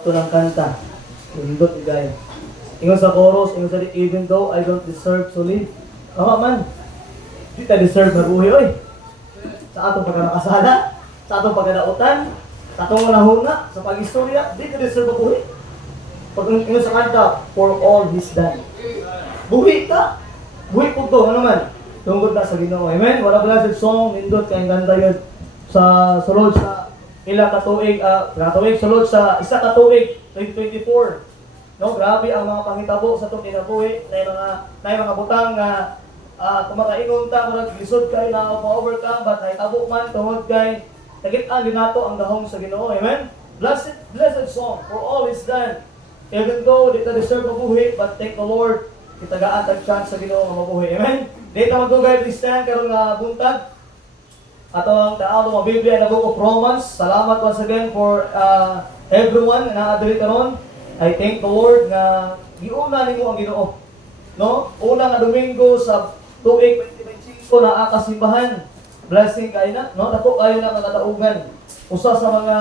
Ito ng kanta. Lindot guys. Ingon sa chorus, ingon sa even though I don't deserve to live. Tama man. Di ta deserve na buhay oy. Sa atong pagkakasala, sa atong pagkadautan, sa atong nahuna, sa pag-istorya, di ta deserve na buhay. Pag ingon sa kanta, for all He's done. Buhay ka. Buhay po to, ano man. Tungkol na sa Ginoo. Amen. Wala blessed song, lindot kay ganda yun sa sulod sa ila katuig, sulod sa isa katuig 2024. No, grabe ang mga pangitabo sa itong kinabuhi na mga butang nga kumakaingon ta murag lisod kay na ma-overcome but nahitabo man tungod kay nagit-ali nato ang gahom sa Ginoo. Amen. Blessed song for all is done. Even though di ta deserve mabuhi, but thank the Lord itagaan tag chance sa Ginoo nga mabuhi. Amen. Di ta magdugay please stand karon nga buntag. Atong taalo mga Biblia na Book of Romans. Salamat once again for everyone na adiri karon. I thank the Lord na giuna nimo ang Ginoo. No? Una nga Domingo sa tuig 2025 na akasimbahan. Blessing kayo na, no? Dako kayo na kadaugan. Usa sa mga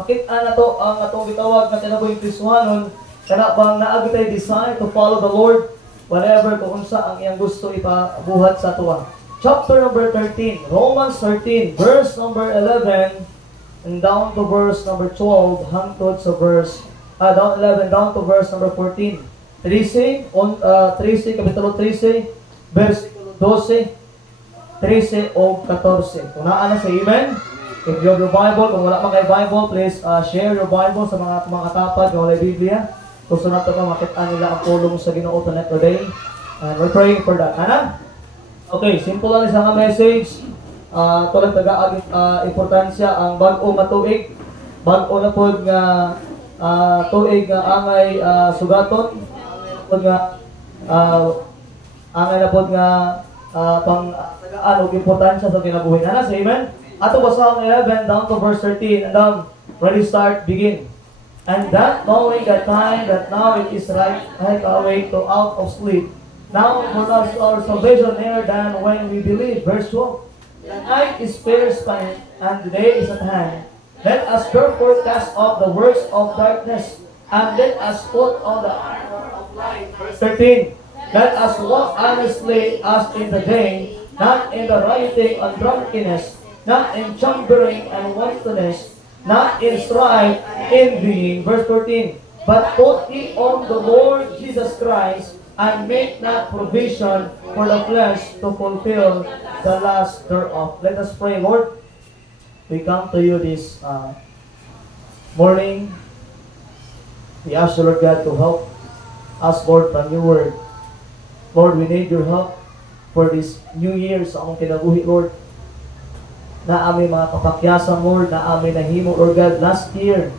makita na to ang atong gitawag na kinabuhing Kristohanon kana bang naagi tay desire to follow the Lord whatever kung unsa ang iyang gusto ipabuhat sa tuwa. Chapter number 13, Romans 13, verse number 11, and down to verse number 12, hangtod sa verse, down 11, down to verse number 14. 13, kapitulo 13, versikulo 12, 13 o 14. Kung naan na sa amen, if you have your Bible, kung wala pa kayo Bible, please share your Bible sa mga katapad, kung wala Biblia. Gusto natin makita nila ang pulong sa Ginoo tonight today. And we're praying for that. Ana? Okay, simple lang isang message. Tulang taga importansya ang bag-o nga tuig. Bag-o na pod nga tuig nga angay sugaton. Angay na pod nga pang tagaan og importansya sa kinabuhi. Ana, say amen. Ato basa ang 11 down to verse 13 and ready start begin. And that knowing the time that now it is right awake to out of sleep. Now for us our salvation nearer than when we believe. Verse 12. The night is fair spent, and the day is at hand. Let us therefore cast off the works of darkness, and let us put on the armor of light. Verse 13. Let us walk honestly as in the day, not in the rioting and drunkenness, not in chambering and wantonness, not in strife and envying. Verse 14. But put ye on the Lord Jesus Christ, and make not provision for the flesh to fulfill the lust thereof. Let us pray. Lord, we come to you this morning. We ask you, Lord God, to help us, Lord, from your word. Lord, we need your help for this new year sa among kinabuhi, Lord. Na aming mga kapakyasan, Lord, na aming nahimo, Lord God, last year.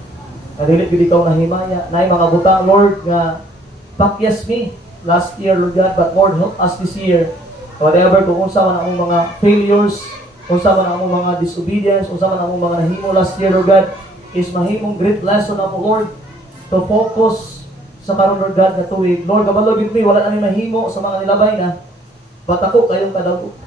Narilit gid ikaw nahimaya. Na mga butang, Lord, nga pakyas me last year, Lord God, but Lord, help us this year. Whatever, kung unsa man ang mga failures, unsa man ang mga disobedience, unsa man ang mga nahimo last year, Lord God, is mahimong great lesson ako, Lord, to focus sa karon, Lord God, na tuig. Lord, kabalo gid mi, wala na mahimo sa mga nilabay na, but ako kayong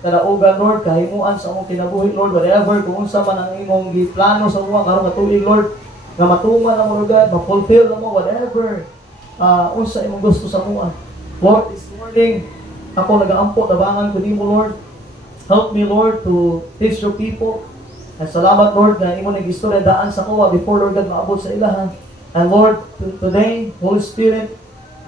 kadaugan, Lord, kahimuan sa among kinabuhi, Lord, whatever, kung unsa man ang imong giplano sa mga karon na tuig, Lord, na matuman na mo, Lord God, ma-fulfill na mo, whatever, unsa imong gusto sa mga. Lord, this morning, ako nag-aampo, tabangan ko nimo, Lord. Help me, Lord, to teach your people. And salamat, Lord, na imo nag-istorya daan sa kuwa before, Lord God, maabot sa ilahan. And Lord, today, Holy Spirit,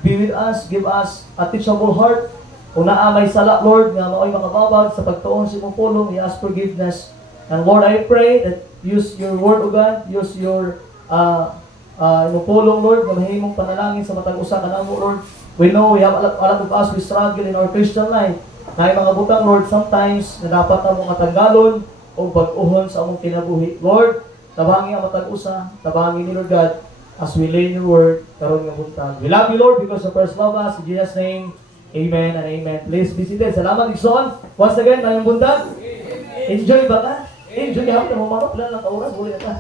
be with us, give us a teachable heart. Kung naamay sala, Lord, nga mao'y mga babag sa pagtuon sa imong pulong, i-ask forgiveness. And Lord, I pray that use your word, O God, use your imong pulong, Lord, na mahimong panalangin sa matag usa kanamo, Lord. We know we have a lot of us, we struggle in our Christian life. Na mga butang, Lord, sometimes na dapat na mong katanggalon o pag-uhon sa among kinabuhi. Lord, tabangin ang matag-usa, tabangin ni Lord God, as we lay your word, karon nga buntag. We love you, Lord, because you first love us. In Jesus' name, amen and amen. Please be seated. Salamat, Dixon. Once again, tayong buntag. Enjoy ba ka? Enjoy ka. Hapon na mamanok. Wala lang ka-oras. Bulit ka.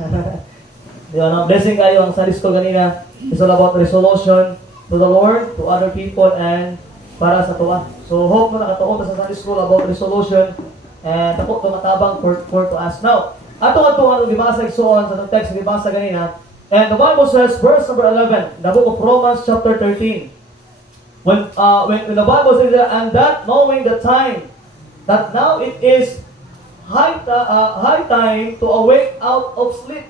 Blessing kayo ang salis ko kanina. It's all about resolution to the Lord, to other people, and para sa tuwa. So, hope mo nakatuon sa Sunday School about resolution and takot tumatabang for to us. Now, ato ang gibasa igsoon sa text gibasa ganina, And the Bible says, verse number 11, the book of Romans chapter 13. When the Bible says that, and that knowing the time, that now it is high time to awake out of sleep.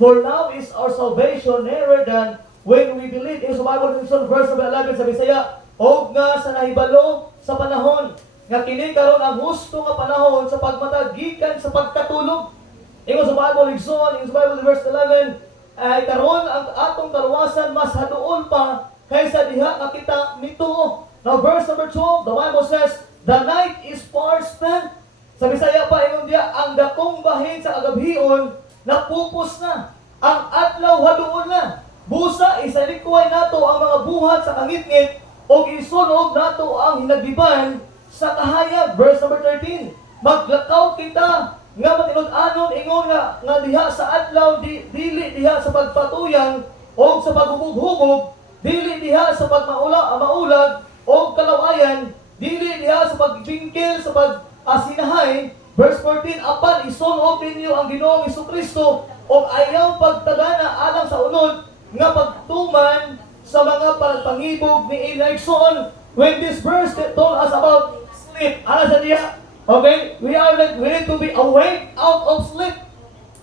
For now is our salvation nearer than when we believe. In the Bible, verse number 11, sabi saya, og nga sa nahibalo sa panahon, nga kini karon ang husto nga panahon sa pagmatagikan sa pagkatulog. Ingon sa Bible, Igsoon, in sa Bible, verse 11, ay karon ang atong kaluwasan mas haduol pa kaysa diha nga kita mituo. Now verse number 12, the Bible says, the night is far spent. Sa Bisaya pa, ingon diya, ang dakong bahin sa agabhion, napupos na. Ang adlaw haduol na. Busa, isalikuay nato ang mga buhat sa kangitngit, o isunog nato ang hinagiban sa kahayag. Verse number 13, maglakaw kita, nga matinud-anon ingon nga diha sa adlaw dili diha sa pagpatuyang o sa paghubog-hubog, dili diha sa maulag o kalawayan, dili diha sa pagbingkil sa pag-asinahay. Verse 14, apan isunog ninyo ang Ginoong Hesukristo o ayaw pagtagana alang sa unod nga pagtuman sa mga pangibog ni Igsoon. When this verse told us about sleep, ano sa diya? Okay, we need to be awake out of sleep.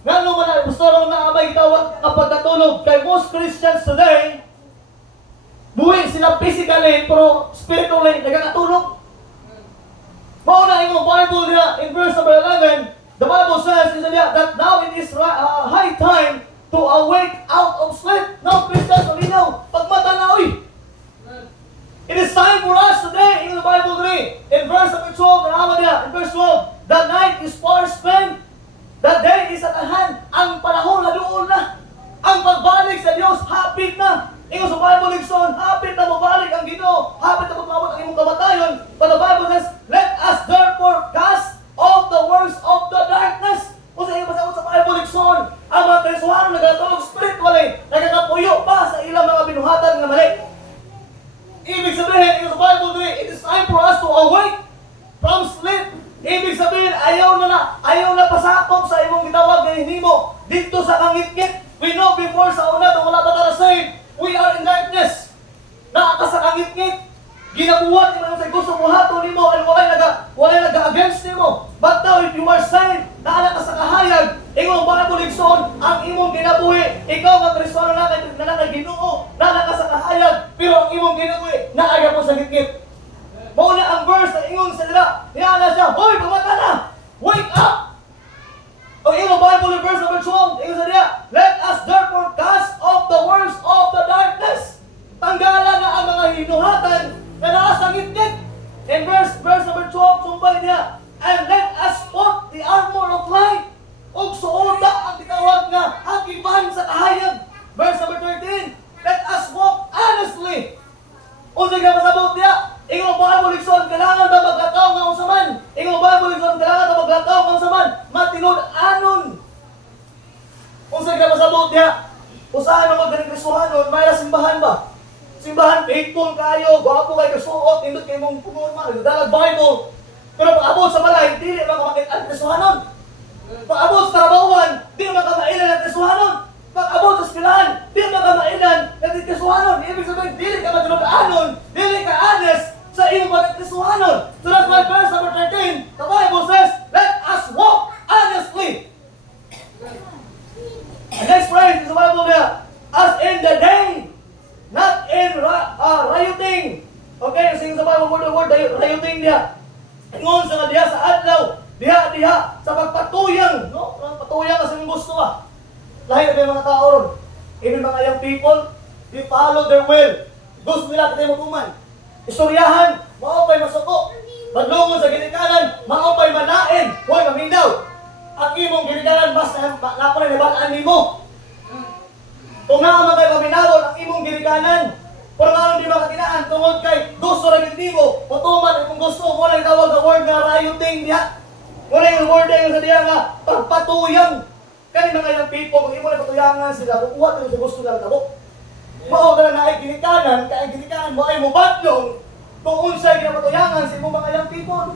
Nga naman na gusto lang na may tawag kapag natulog. Kay most Christians today, buhay sila physically pero spiritually nagkakatulog. Mauna yung Bible niya in verse number 11, the Bible says that now it is high time to awake out of sleep. Now Christians, malinaw, pagmata na oy. It is time for us today in the Bible 3. In verse number 12, in verse 12, the night is far spent. The day is at hand. Ang panahon na doon na. Ang pagbalik sa Diyos, hapit na. Ingon sa Bible, Igsoon, hapit na mabalik ang Ginoo. Hapit na magmamot ang imong kamatayon. But the Bible says, let us therefore cast off the works of the darkness. Kung sa iyo pasakot sa Bible, Igsoon, ang mga Kristohano nagkatulog spiritually, nagkakapuyo pa sa ilang mga binuhatan nga mali. Ibig sabihin, in the Bible 3, it is time for us to awake from sleep. Ibig sabihin, ayaw na pasakop sa imong gitawag na hinimo dito sa kangit-ngit. We know before sa una, kung wala pa tayo saved, we are in darkness. Naaka sa kangit-ngit. Ginabuhat ni mo sa gusto mo hato nimo and walay naga-against nimo. But now, if you are saved, naala ka sa kahayag, ingon ba mo Igsoon, ang imong ginabuhi, ikaw nga Kristiyano na Ginoo, naala ka sa kahayag, pero ang imong ginabuhi, naaya mo sa gitgit. Mauna ang verse na ingon sa nila, niala siya, hoy, pamata na! Wake up! Ang imong Bible verse number 12, ingon sa nila, let us therefore cast off the works of the darkness. Tanggalan na ang mga hinuhatan na nasa gitgit. In verse number 12, sumpay niya, and let us put the armor of light. Og suoda ang titawag nga hakiban sa kahayag. Verse number 13, let us walk honestly. Unsa nga masabot niya? Ingon ba mo Igsoon, kailangan ba maglakaw nga unsaman? Ingon ba mo Igsoon, kailangan ba maglakaw nga unsaman? Matinud-anon. Unsa nga masabot niya? Usahan mo ganing Kristohanon, may simbahan ba? Simbahan, faithful kayo, gwapo kayo kasuot, indot kayo mong pumorma, nagdalag Bible. Pero pag-abot sa balay, dili makamakit ang Kristohanon. Pag-abot sa trabahuan, di makamailan ang Kristohanon. Pag-abot sa eskwelahan, di makamailan ang Kristohanon. Ibig sabihin, dili ka maglugaan, dili ka honest sa iyong pag-Kristohanon. So that's why verse number 13, the Bible says, let us walk honestly. And next phrase is the Bible there, as in the day, not in rioting. Okay, sing sa Bible word rioting diya. Ingon sa diha sa adlaw, diha sa pagpatuyang, no? Patuyang kasi yung gusto ah. Lahi na mga tao ron. Even mga young people, they follow their will. Gusto nila katay magtuman. Istoryahan, maupay masuko. Padlungon sa ginikanan, maupay manain. Hoy, maminaw. Ang imong ginikanan, mas napunay na balaan nimo. Kung naman kayo paminawon ang imong ginikanan, pero nga di makatinaan, tungod kay gusto rin nimo, patuman kung gusto, wala yung tawag na word na rioting diha. Wala yung word na yung sa diha nga, pagpatuyang. Kaya mga young people, kung imo na patuyangan sila, kukuha nila sa gusto nila tabo. Mao na ay ginikanan, kaya ginikanan mo ay mubatlong kung unsay ginapatuyangan sa imong mga young people.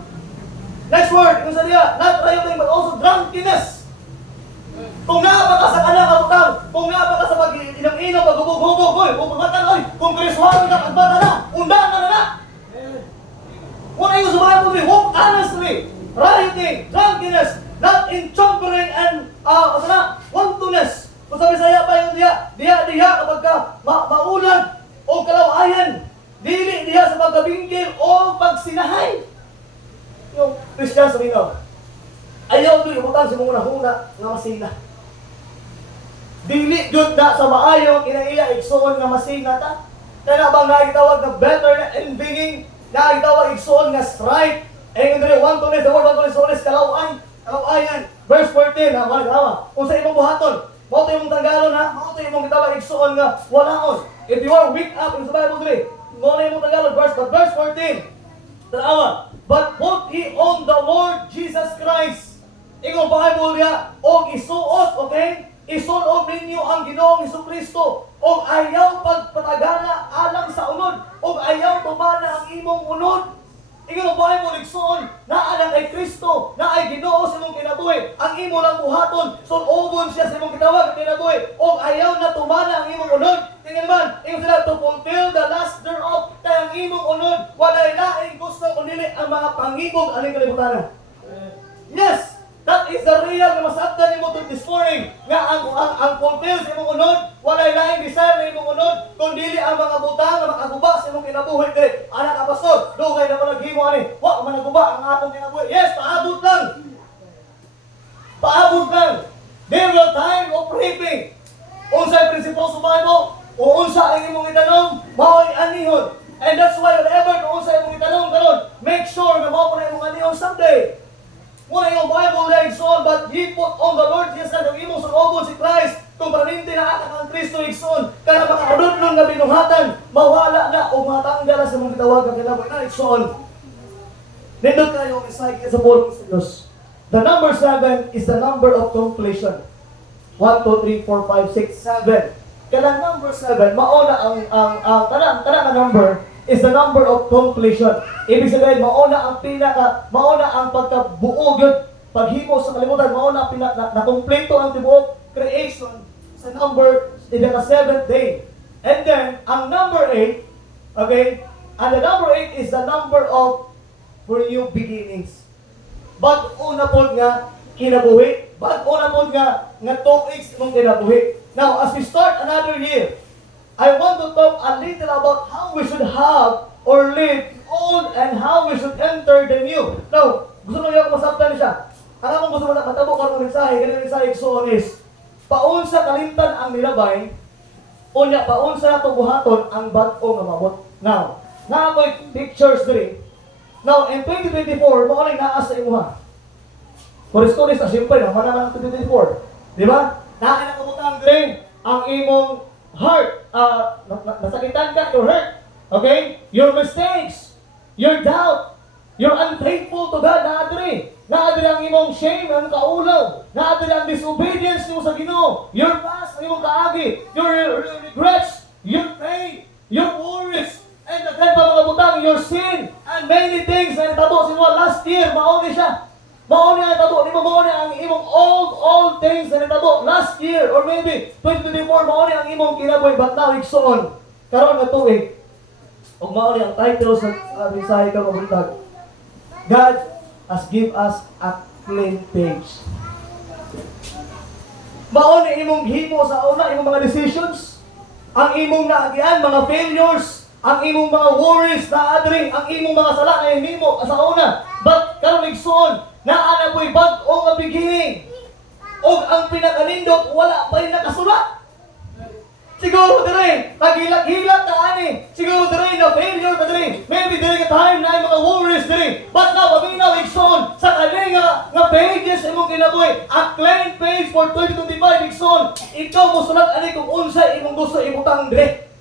Next word, yung sa diha, not rioting but also drunkenness. Kung napaka sa kanang kabutang, kung napaka sa pag-inang-inang, pag-hubog-hubog, oy, pumagatan, oy, kung Kristohan ka, pagbata na, undang ka na. What are you supposed to walk honestly, rioting, drunkenness, not in chambering and wantonness. Kung sa Bisaya pa yung diha kapag ka maulan o kalawayan, dili diha sa pagkabingkil o pagsinahay. Yung Christian sabi no, ayaw doon ibutan sa mga huna nga masina. Dili jud na sa maayo kinaiya igsoon nga masina ta. Kaya bang nagitawag na better na envying, nagitawag igsoon nga strife. And in the wantonness, the word wantonness, kalawayan. Verse 14, ha, mga kalawa. Kung sa imong buhaton, mao to imong tanggalon ha, mao to imong gitawag igsoon nga walaon. If you are weak up in the Bible today, mao na imong tanggalon verse 14. Tanawa, but put ye on the Lord Jesus Christ. Ingon Bible niya, og isuot, okay? Isuot ninyo ang Ginoong Hesukristo, og ayaw pagpatagana alang sa unod, og ayaw tumana ang imong unod. Ingon ang Bible igsoon, naa lang kay Kristo, na ay Ginoo sa imong kinabuhi, ang imo lang buhaton, sulobon siya sa imong gitawag kinabuhi, og ayaw na tumana ang imong unod. Tingnan naman, ingon sila to fulfill the last thereof, kaya ang imong unod, walay laing gusto kundi ang mga pangibog aning kalibutan. Yes! That is the real na masabdan nimo this morning nga ang fulfill sa imong unod, walay laing desire na imong unod, kundi ang mga butang nga makaguba sa imong kinabuhi diri. Anak ka pastor, dugay na mo naghimo ani, wa man naguba ang atong kinabuhi. Yes, paabot lang. Paabot lang. There will time of reaping. Unsay prinsipyo sa Bible, o unsa ang imong itanong, mao'y anihon. And that's why whatever kung unsa imong itanong karon, make sure na mao na imong anihon someday. Muna yung Bible legs-on, but ye put on the Lord Jesus Christ, ang imong sunobon si Christ, kung paninti na atak ang Kristo legs-on, kaya mga kadudlong nga binuhatan, mawala na o matanggal sa mga gitawag ang kinabuhi na legs-on. Nindot kayo ang isay sa pulong sa Diyos. The number 7 is the number of completion. 1, 2, 3, 4, 5, 6, 7. Kaya number 7, mauna ang tanang number, is the number of completion. Ibig sabihin, mauna ang pagkabuo yun, paghimo sa kalimutan, mauna na kompleto ang tibuok creation sa number in the 7th day. And then, ang number 8, okay, and the number 8 is the number of for new beginnings. Bago na po nga kinabuhi, bago na po nga 2 weeks mong kinabuhi. Now, as we start another year, I want to talk a little about how we should have or live old and how we should enter the new. Now, gusto mo yung masabtan siya. Ang akong gusto mo na katabo karong mensahe, ganyan mensahe so is, paunsa kalimtan ang nilabay, o niya paunsa na tubuhaton ang bago nga mabot. Now, ako'y pictures diri. Now, in 2024, makuling naas sa imuha. Koris-koris na siyempre, naman ang 2024. Di ba? Nakin ang kabutang diri, ang imong heart, nasakitan ka, your hurt, okay? Your mistakes, your doubt, you're unfaithful to God, naadiri ang imong shame, ang kaulaw, naadiri ang disobedience mo sa Ginoo, your past, ang imong kaagi, your regrets, your pain, your worries, and again pa mga butang, your sin, and many things na natabo sa inyo last year, mauni siya. Mauni ang tabo, di ba mauni ang imong old things na natabo last year or maybe 2024, mauni ang imong kinabuhi but now igsoon. Karon nga tuig. Og mauni ang title sa mensahe ka mabuntag. God has give us a clean page. Mauni imong himo sa una, imong mga decisions, ang imong naagian, mga failures, ang imong mga worries na adring, ang imong mga sala na himo sa una. But karon igsoon, naa na po'y bag-o nga beginning. O ang pinakanindot, wala pa rin nakasulat. Siguro dire, naghilag-hilag na ani. Siguro dire, na failure na dire. Maybe dire ka time na yung mga worries dire. But now, aminaw, Ikson, sa kanya nga pages imong kinabuhi, a clean page for 2025, Ikson, ikaw mo sulat ani kung unsay imong gusto ibutang dire.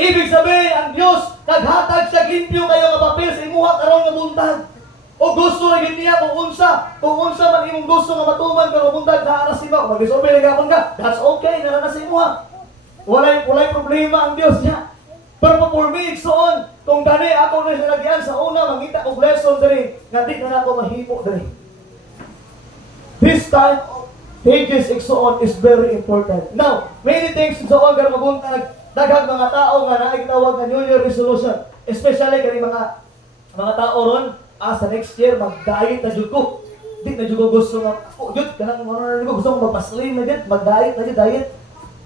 Ibig sabihin, ang Diyos, naghatag siya gimpyo kayo nga papel sa imuha karon nga buntag. O gusto na niya kung unsa man imong gusto nga matuman karon buntag naaras mo. Kung disobey gapon ka, that's okay, naranas mo ha. Walay problema ang Dios niya. Pero for me, igsoon, kung gani ako na sinagyan sa una, mangita kong lesson diri, nga di na ako mahimo diri. This time of pages igsoon is very important. Now, many things igsoon karon mabuntag daghang mga tao nga naay gitawag nga New Year resolution, especially kani mga tao ron sa next year mag-diet na jud ko. Di na jud ko gusto nga ako jud kanang ano na gusto ko magpa-slim na jud, mag-diet na jud diet.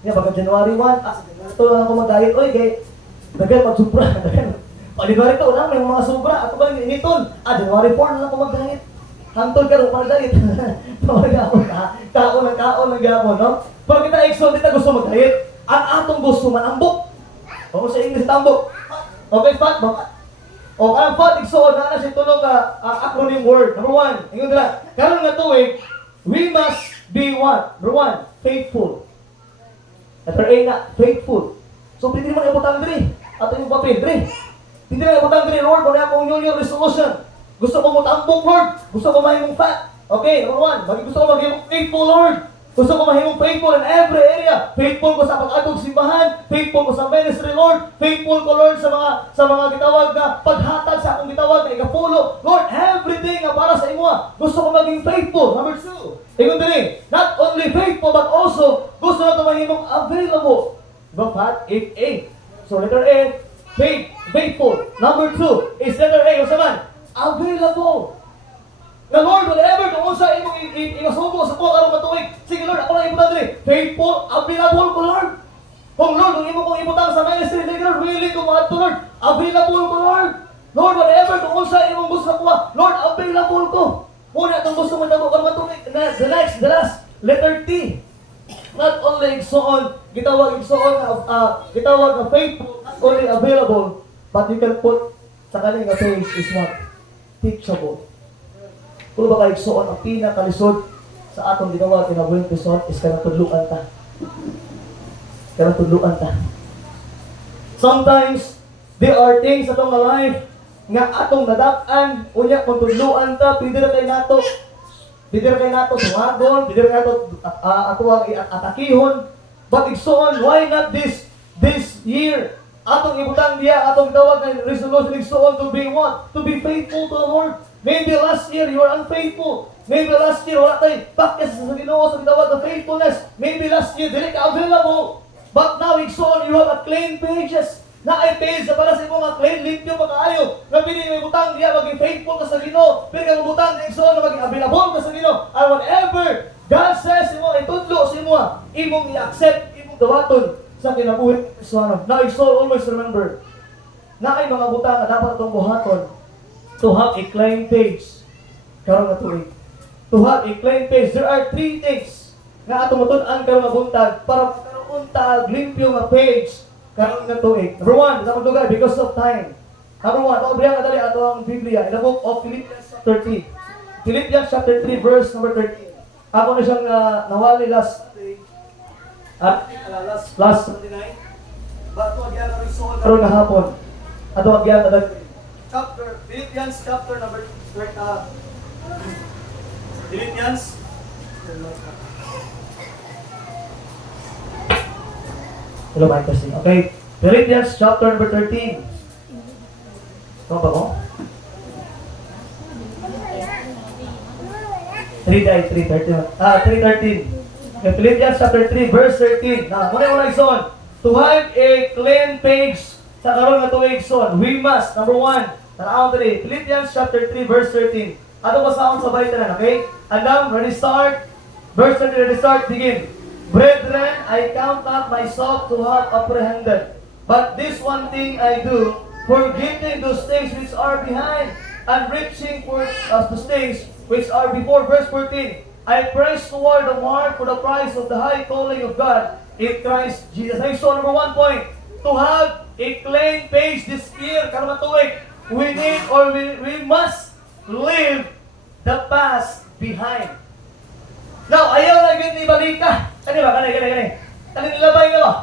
Nya pagka January 1, sa ganito lang ako mag-diet oy kay daghan magsubra daghan. January 2 lang may mga sobra ato ba initon. January 4 na lang ako mag-diet. Hantol ka rin mag-diet. Kaon ng gapon, no? Pag kita exo, kita gusto mag-diet. Ang atong gusto manambok. O sa English tambok. Okay, fat, baka. O ang fat, exo, na siya tulong acronym word. Number 1, ingon nila. Karon nga tuwing, we must be what? Number 1, faithful. Letter A na, faithful. So, pwede naman ibutang diri. Ato yung papel, diri. Pwede naman ibutang diri, Lord, wala akong New Year resolution. Gusto ko mo tambok, Lord. Gusto ko mahimong fat. Okay, number 1, gusto ko mahimong faithful, Lord. Gusto ko mahimong faithful in every area. Faithful ko sa pag-atog simbahan, faithful ko sa ministry, Lord. Faithful ko, Lord, sa mga gitawag na paghatag sa akong gitawag na ikapulo. Lord, everything nga para sa imo. Gusto ko maging faithful. Number 2. Ingon din, not only faithful but also gusto na ito mahimong available. Diba, Pat? 8A. So, letter A, faithful. Number 2 is letter A. Kung man, available. Na Lord, whatever kung sa imong imasubo sa buwan karong matuig, sige Lord, ako lang ibutan diri. Faithful, available ko Lord. Kung Lord, kung imo kong ibutang sa ministry, sige Lord, willing ko maadto Lord. Available ko Lord. Lord, whatever kung sa imong gusto ko, Lord, available ko. Muna itong gusto mo na karong matuig. The last, letter T. Not only igsoon, gitawag na faithful, not only available, but you can put sa kaning nga page is what? Teachable. Kung ba kayo igsoon, ang pinakalisod sa atong ginawa, kinabuhin igsoon, is kanang tudluan ta. Kanang tudluan ta. Sometimes, there are things sa atong life nga atong nadak-an, unya kung tudluan ta, pwede na kayo nato suwagon, pwede na nato atuang atakihon. But igsoon, why not this year? Atong ibutang diya, atong tawag na resolution igsoon to be what? To be faithful to the Lord. Maybe last year you were unfaithful. Maybe last year wala tayo pakis sa Ginoo sa gitawag ng faithfulness. Maybe last year dili ka available. But now igsoon you have a clean pages. Na ay page sa para sa imo nga clean limpyo pa kaayo. Nga pili may butang diya maging faithful ka sa Ginoo. Pili ka butang igsoon na maging available ka sa Ginoo. And whatever God says imo itudlo sa imo, imong i-accept, imong dawaton sa kinabuhi igsoon. Now igsoon always remember na ay mga butang nga dapat tong buhaton. To have a clean page. Karon nga tuig. To have a clean page. There are 3 things nga atong matun-an karon nga buntag para magkaroon ta limpyo nga page karon nga tuig. Number 1, sa dugay because of time. Number 1, ato biya kadali ato ang Biblia in the book of Philippians chapter 3. Philippians chapter 3 verse number 13. Ako na siyang nawali last last 29. Bato agyan na result karon nga hapon. Ato agyan kadali chapter, Philippians chapter number Philippians hello, my question. Okay, Philippians chapter number 13. Ito ba mo? 3:13. Okay, Philippians chapter 3 verse 13. Now, muna igsoon. To have a clean page sa karon nga tuig igsoon, we must, number 1, tanaw diri, Philippians chapter 3 verse 13. Ato basahon sa tanan, okay? Adam, ready start. Verse 13, ready start, begin. Brethren, I count not myself to have apprehended, but this one thing I do, forgetting those things which are behind, and reaching for those things which are before. Verse 14, I press toward the mark for the prize of the high calling of God in Christ Jesus. So, number 1 point, to have a clean page this year, karon tuig, we need or we must leave the past behind. Now, ayaw na gid ni balika. Kani ba? Kani nilabay nga ba?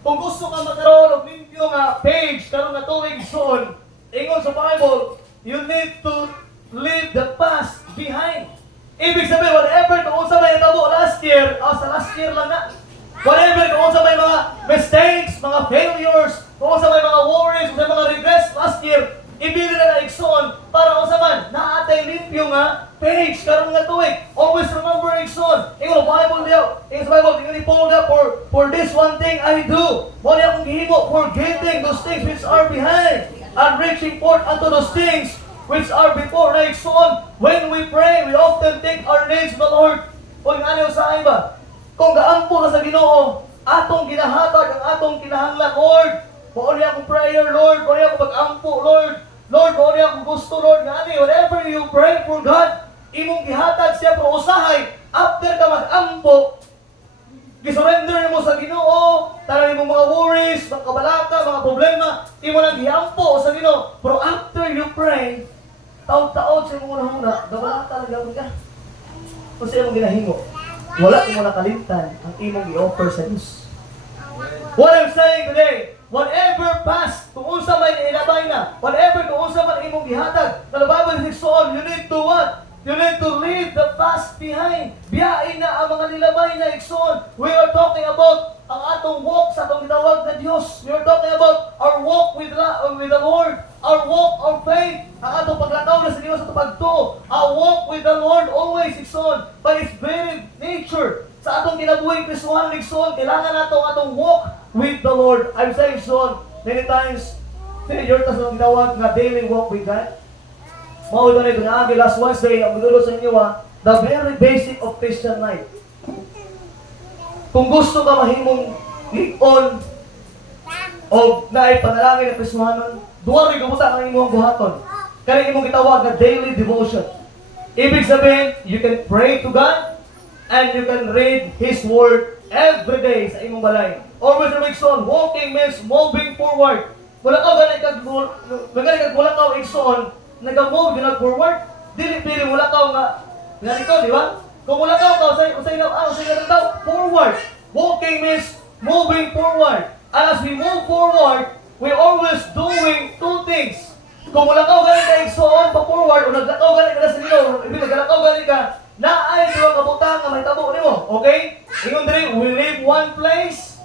Kung gusto ka magkaroon og limpyo nga page karon nga tuig soon, ingon sa Bible, you need to leave the past behind. Ibig sabihin, whatever kung unsa may natabo last year, sa last year lang na. Whatever kung unsa may mga mistakes, mga failures, kung unsa may mga worries, kung may mga regrets last year, ibili na igsoon para unsa man naatay limpyo nga page karon nga tuig. Always remember igsoon, one thing I do. Muna akong gihimo, forgetting those things which are behind, and reaching forth unto those things which are before. Na igsoon, when we pray, we often take our needs to the Lord. Kung ano sa iba, kung gaampo na sa Ginoo, atong ginahatag ang atong kinahanglan, Lord. Muna akong prayer, Lord. Muna akong pag-ampo, Lord. Lord, muna akong gusto, Lord. Ngani, whatever you pray for God, imong gihatag siya, pero usahay, after ka mag-ampo, gisurrender mo sa Ginoo, tanan mo mga worries, mga kabalaka, mga problema, imo nang giampo sa Ginoo. Pero after you pray, taon-taon sa imong una-una, kabalaka lang gawin ka. Kung sa imong ginahimo, wala mo nakalimtan ang imong i-offer sa Diyos. What I'm saying today, whatever past, kung unsa may ilabay na, whatever kung unsa man imong gihatag, na the Bible is on, you need to what? You need to leave the past behind. Biyain na ang mga nilabay na igsoon. We are talking about ang atong walk sa atong gitawag na Diyos. We are talking about our walk with the Lord. Our walk, our faith. Ang atong paglakaw na sa Diyos at pagtuo. Our walk with the Lord always igsoon. But it's very nature. Sa atong kinabuhing Kristohan igsoon, kailangan nato ang atong walk with the Lord. I'm saying igsoon, many times, failure tas ang gitawag nga daily walk with God. Mao ito na ito last Wednesday, ang magduro sa inyo the very basic of Christian life. Kung gusto ka mahimong lig-on o naipanalangin ng Kristohanon, duwa rin kamuta ang imong buhaton. Kaya imong gitawag na daily devotion. Ibig sabihin, you can pray to God and you can read His Word every day sa imong balay. Always remember, walking means moving forward. Wala ka ganit kag igsoon, nag-move, nag-forward, dili-pili mula ka nga ito, di ba? Kung mula ka, usay na forward. Walking means moving forward. And as we move forward, we always doing two things. Kung mula ka, galing ka igsoon, pa-forward, o naglakaw galing ka na sa Ginoo, ibig naglakaw galing ka, na ay diwa kabutang nga may tabo nimo, okay? Ingon diri, we leave one place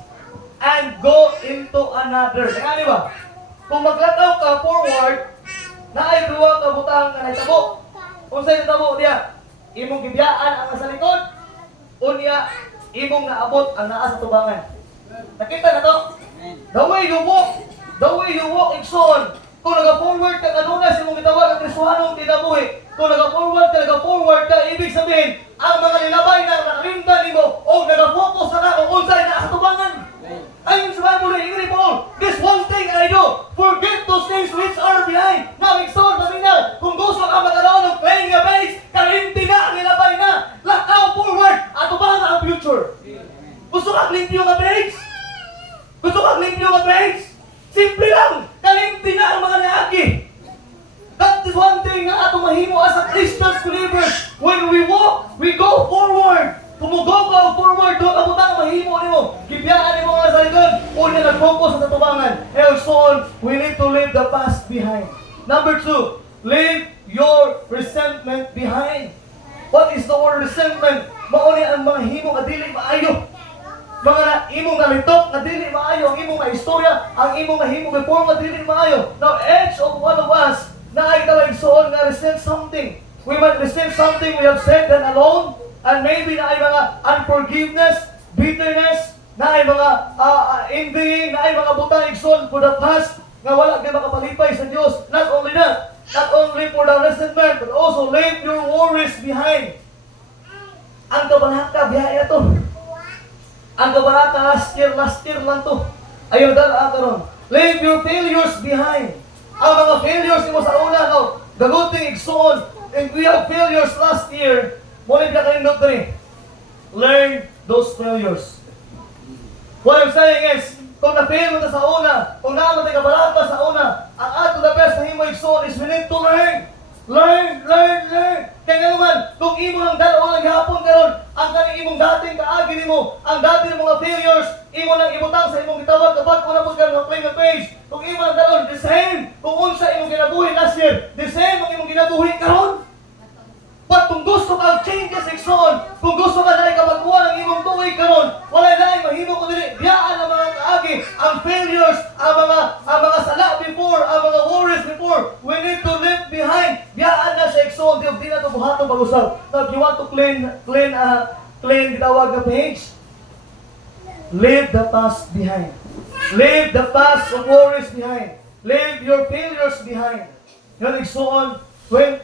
and go into another. Nga di ba? Kung maglakaw ka forward, na ay duwa ka butang nga nahitabo. Unsay nahitabo diya? Imong gibiyaan ang nasa likod, unya imong naabot ang naa sa tubangan. Nakita na to? The way you walk, igsoon. Kung nag-forward ka kanuna sa imong gitawag ang Kristohanong kinabuhi, kung nag-forward ka, ibig sabihin, ang mga nilabay na nakalimtan nimo o nag-focus na kung unsay naa sa tubangan. Ayun sa Bible, Ingrid Paul, this one thing I do, forget those things which are behind. Now, igsoon, paminaw, kung gusto ka magkaroon ng playing a base, kalimti na, ang nilabay na, lakaw forward, ato ba na ang future? Gusto ka limpyo nga base? Gusto ka limpyo nga base? Simple lang, kalimti na ang mga naagi. That is one thing na ato mahimo as a Christian believers. When we walk, we go forward. Kumugo ka forward, doon ka butang mahimo nimo. Gibiyaan nimo nga sa likod. Una nag-focus sa tubangan. And so on, we need to leave the past behind. Number 2, leave your resentment behind. What is the word resentment? Mauni ang mga himo nga dili maayo. Mga na imong nalitok nga dili maayo, ang imong istorya, ang imong himo before nga dili maayo. Now, each of one of us na ay tawag soon nga resent something. We might resent something we have said and alone. And maybe na ay mga unforgiveness, bitterness, na ay mga envying, na ay mga butang igsoon for the past, nga wala kayo makapalipay sa Diyos. Not only that, not only for the resentment, but also leave your worries behind. Ang kabanata, biyahe na to. Ang kabanata, last year lang to. Ayun, dala karon. Leave your failures behind. Ang mga failures mo sa una, no? Daguting igsoon. And we have failures last year. Muli ka kayo doctrine. Learn those failures. What I'm saying is, kung na-fail mo na sa una, kung namatay ka balata sa una, ang ato the best na himo igsoon is we need to learn. Learn. Kaya nga naman, kung imo lang dalawa lang hapon karon, ang kaning imong dating kaagi nimo, ang dating mga failures, imo lang ibutang sa imong gitawag kapag una po ka play na page. Kung imo lang dalawa, the same. Kung unsa imong ginabuhi last year, the same ang imong ginabuhi karon. But kung gusto ka changes igsoon, kung gusto ka dali ka magkuha ng imong tuig karon, wala na mahimo ko dili biyaan ang mga kaagi, ang failures, ang mga sala before, ang mga worries before. We need to leave behind. Biyaan na sa igsoon, di na to buhaton pag-usap. Now, if you want to clean gitawag na page, Leave the past behind. Leave the past of worries behind. Leave your failures behind. Yan igsoon when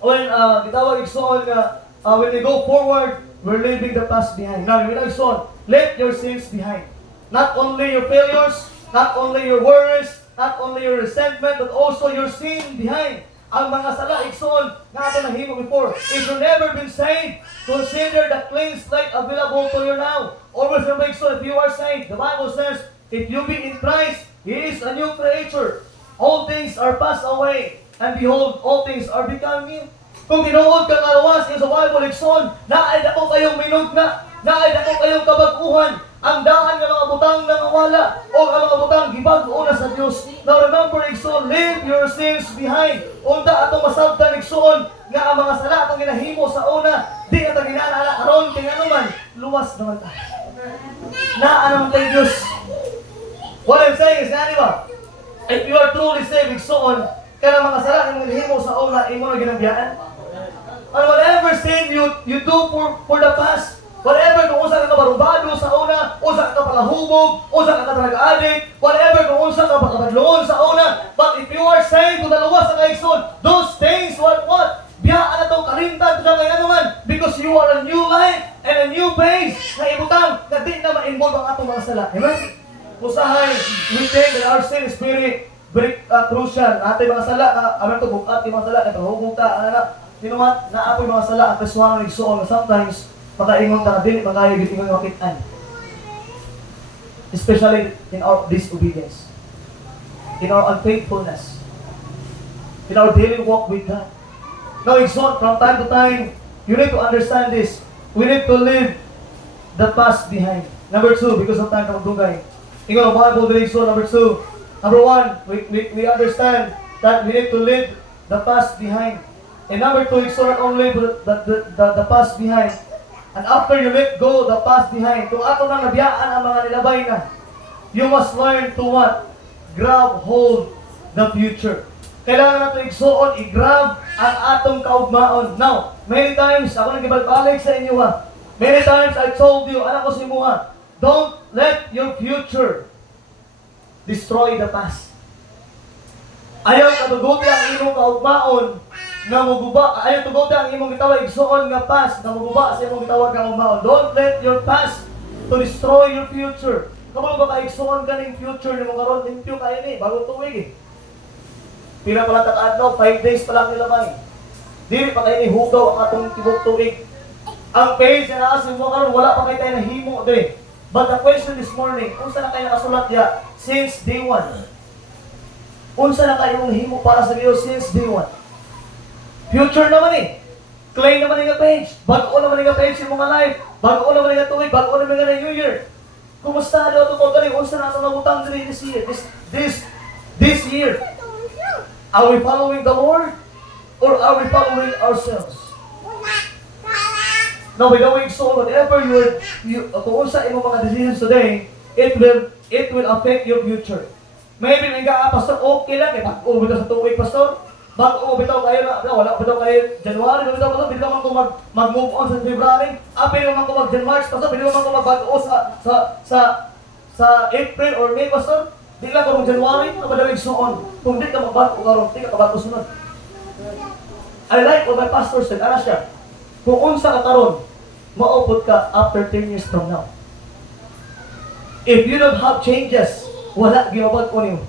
gitawag igsoon nga when we go forward, we're leaving the past behind. Now, when igsoon, leave your sins behind. Not only your failures, not only your worries, not only your resentment, but also your sin behind. Ang mga sala igsoon nga ato nahimo before. If you've never been saved, consider the clean slate available to you now. Always remember igsoon, if you are saved, the Bible says, if you be in Christ, He is a new creature. All things are passed away, and behold, all things are become new. Kung tinuod ka kalawas sa Bible igsoon, naay dako kayong minugna, naay dako kayong kabaguhan, ang daan ng mga butang na nawala, o ang mga butang gibag-o na sa Dios. Now remember igsoon, leave your sins behind. Unta atong masabtan igsoon nga ang mga sala atong ginahimo sa una, di na ta ginaalala aron kay anuman, luwas naman ta. Naa naman kay Dios. What I'm saying is nga, di ba? If you are truly saved, igsoon, kaya mga sala ng ginahimo sa una, imo na ginabiyaan. And whatever sin you do for the past, whatever kung unsa ka kabarubado sa una, unsa ka palahubog, unsa ka drug-addict, whatever kung unsa ka pakabadloon sa una, but if you are saved to the luwas sa kaigsoon, those things, what? Biyaan na itong kalimtan sa kaya naman, because you are a new life and a new base na ibutang na di na ma-involve ang atong mga sala. Amen? Usahay, we think that our sin is very crucial. Ating mga sala, alam ito, bukat yung mga sala, nagpahubog ta, you know what? Naapoy mga sala, ang kaswang ng igsoon, sometimes, makaingon ta na dili magayo gid ingon makitaan. Especially in our disobedience, in our unfaithfulness, in our daily walk with God. Now, exhort from time to time, you need to understand this. We need to leave the past behind. Number 2, because of time kamagdugay. Ingon ang Bible dili exhort. Number 2. Number 1, we understand that we need to leave the past behind. And number 2, exhort only the past behind. And after you let go the past behind, kung ato nang nabiyaan ang mga nilabay na, you must learn to what? Grab hold the future. Kailangan natin igsuon, i-grab ang atong kaugmaon. Now, many times, ako nagibalik sa inyo ha. Many times I told you, anak ko si mo ha, don't let your future destroy the past. Ayaw katuguti ang imong kaugmaon nga muguba, ayaw tuguti ang imong gitawag igsuon nga past nga muguba sa imong gitawag nga kaugmaon. Don't let your past to destroy your future. Kamo ba ka igsuon kaning future nimo karon limpyo kay ni bago tuig eh. Pila pala ta-adlaw, 5 days pa lang nilabay. Dili pa kay ni hugaw ang atong tibok tuig. Ang page na nasa mo karon wala pa kay tayo nahimo dire. But the question this morning, unsa na kayo nakasulat ya since day 1? Unsa na kayo himo para sa Dios since day 1? Future naman eh. Claim naman yung page. Bago naman yung page yung mga life. Bago naman yung tuwig. Bago naman yung New Year. Kumusta na ito po galing? Unsa na ito nabutang din this year? This year. Are we following the Lord? Or are we following ourselves? Now, with the way so, whatever kung unsa imong mga decisions today, it will affect your future. Maybe may pastor, okay lang. Bago bitaw sa tuwig, pastor. Bago bitaw kayo na, wala bitaw kayo January, bitaw man ko mag-move on sa February. Pili man ko mag-January, pastor. Pili man ko mag-bago sa April or May, pastor. Di lang karong January, kabadawig suon. Kung di ka magbago karon, di ka kabago sunod. I like what my pastor said. Ano siya? Kung unsa ka karon, maupod ka after 10 years from now. If you don't have changes, wala ginabag ko niyo.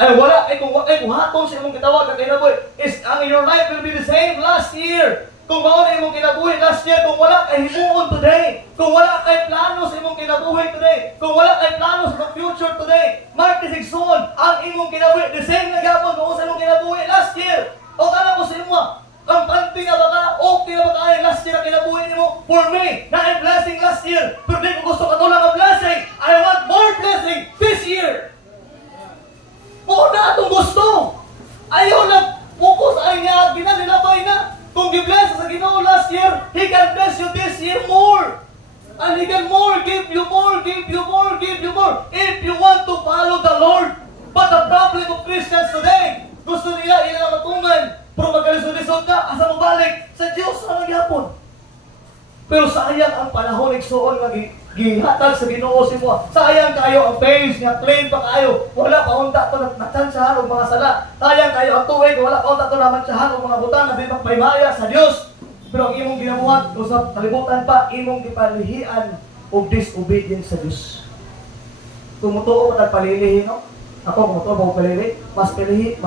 Ay wala kung hatong sa imong gitawag kay kinabuhi is your life will be the same last year. Kung mao na imong kinabuhi last year, kung wala kay himuon today, kung wala kay plano sa imong kinabuhi today, kung wala kay plano sa future today, mark this igsoon, ang imong kinabuhi the same na gyapon kung sa imong kinabuhi last year. O kana ko sa imo, ang panty na baka, okay na baka ay last year na kinabuhi nimo. For me, na ay blessing last year, pero di ko gusto katulang ang blessing. I want more blessing this year. Mo na itong gusto. Ayaw na focus ay niya, ginanilabay na. Kung gi-bless sa Ginoo last year, He can bless you this year more. And He can more, give you more, give you more, give you more. If you want to follow the Lord. But the problem of Christians today, gusto nila ilang matungan, pero magkalisod-lisod ka, asa mo balik? Sa Diyos na nagyapon. Pero sayang ang panahon, igsuon, gihatag sa Ginoo si mo. Sayang kayo ang page nga clean pa kayo. Wala pa unta to natantsahan og mga sala. Sayang kayo ang tuig wala pa unta to namantsahan og mga butang na di magpaymaya sa Dios. Pero ang imong ginabuhat usab kalibutan pa imong gipalihian og disobedience sa Dios. Tumutuo ka palilihi no? Ako kumutuo mo palilihi, mas